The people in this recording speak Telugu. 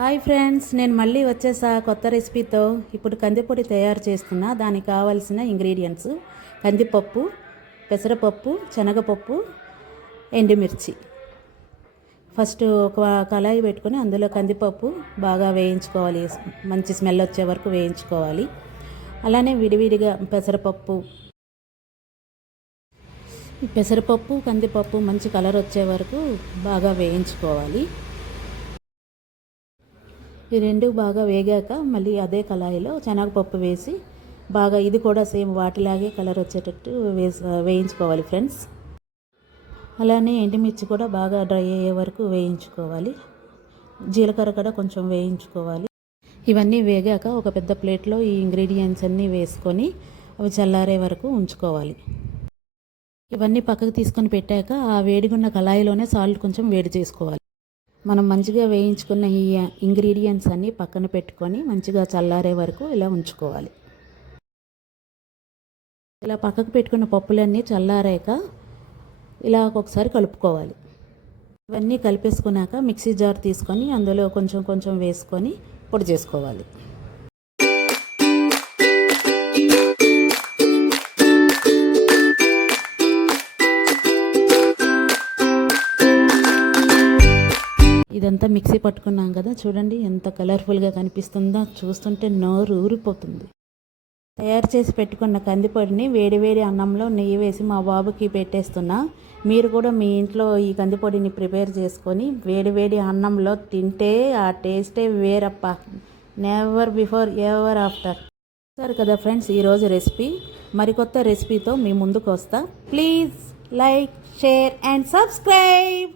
హాయ్ ఫ్రెండ్స్, నేను మళ్ళీ వచ్చేసా కొత్త రెసిపీతో. ఇప్పుడు కందిపొడి తయారు చేస్తున్నా. దానికి కావాల్సిన ఇంగ్రీడియంట్స్: కందిపప్పు, పెసరపప్పు, శనగపప్పు, ఎండుమిర్చి. ఫస్ట్ ఒక కళాయి పెట్టుకొని అందులో కందిపప్పు బాగా వేయించుకోవాలి. మంచి స్మెల్ వచ్చే వరకు వేయించుకోవాలి. అలానే విడివిడిగా పెసరపప్పు కందిపప్పు మంచి కలర్ వచ్చే వరకు బాగా వేయించుకోవాలి. ఈ రెండు బాగా వేగాక మళ్ళీ అదే కళాయిలో శనగపప్పు వేసి బాగా ఇది కూడా సేమ్ వాటిలాగే కలర్ వచ్చేటట్టు వేయించుకోవాలి ఫ్రెండ్స్. అలానే ఎండుమిర్చి కూడా బాగా డ్రై అయ్యే వరకు వేయించుకోవాలి. జీలకర్ర కూడా కొంచెం వేయించుకోవాలి. ఇవన్నీ వేగాక ఒక పెద్ద ప్లేట్లో ఈ ఇంగ్రీడియంట్స్ అన్నీ వేసుకొని అవి చల్లారే వరకు ఉంచుకోవాలి. ఇవన్నీ పక్కకు తీసుకొని పెట్టాక ఆ వేడిగున్న కళాయిలోనే సాల్ట్ కొంచెం వేడి చేసుకోవాలి. మనం మంచిగా వేయించుకున్న ఈ ఇంగ్రీడియంట్స్ అన్నీ పక్కన పెట్టుకొని మంచిగా చల్లారే వరకు ఇలా ఉంచుకోవాలి. ఇలా పక్కకు పెట్టుకున్న పప్పులన్నీ చల్లారాక ఇలా ఒక్కొక్కసారి కలుపుకోవాలి. ఇవన్నీ కలిపేసుకున్నాక మిక్సీ జార్ తీసుకొని అందులో కొంచెం కొంచెం వేసుకొని పొడి చేసుకోవాలి. ఇదంతా మిక్సీ పట్టుకున్నాం కదా, చూడండి ఎంత కలర్ఫుల్గా కనిపిస్తుందో. చూస్తుంటే నోరు ఊరిపోతుంది. తయారు చేసి పెట్టుకున్న కందిపొడిని వేడివేడి అన్నంలో నెయ్యి వేసి మా బాబుకి పెట్టేస్తున్నా. మీరు కూడా మీ ఇంట్లో ఈ కందిపొడిని ప్రిపేర్ చేసుకొని వేడివేడి అన్నంలో తింటే ఆ టేస్టే వేరప్ప. Never before ever after. సరే కదా ఫ్రెండ్స్, ఈరోజు రెసిపీ. మరికొత్త రెసిపీతో మీ ముందుకు వస్తా. Please like, share and subscribe.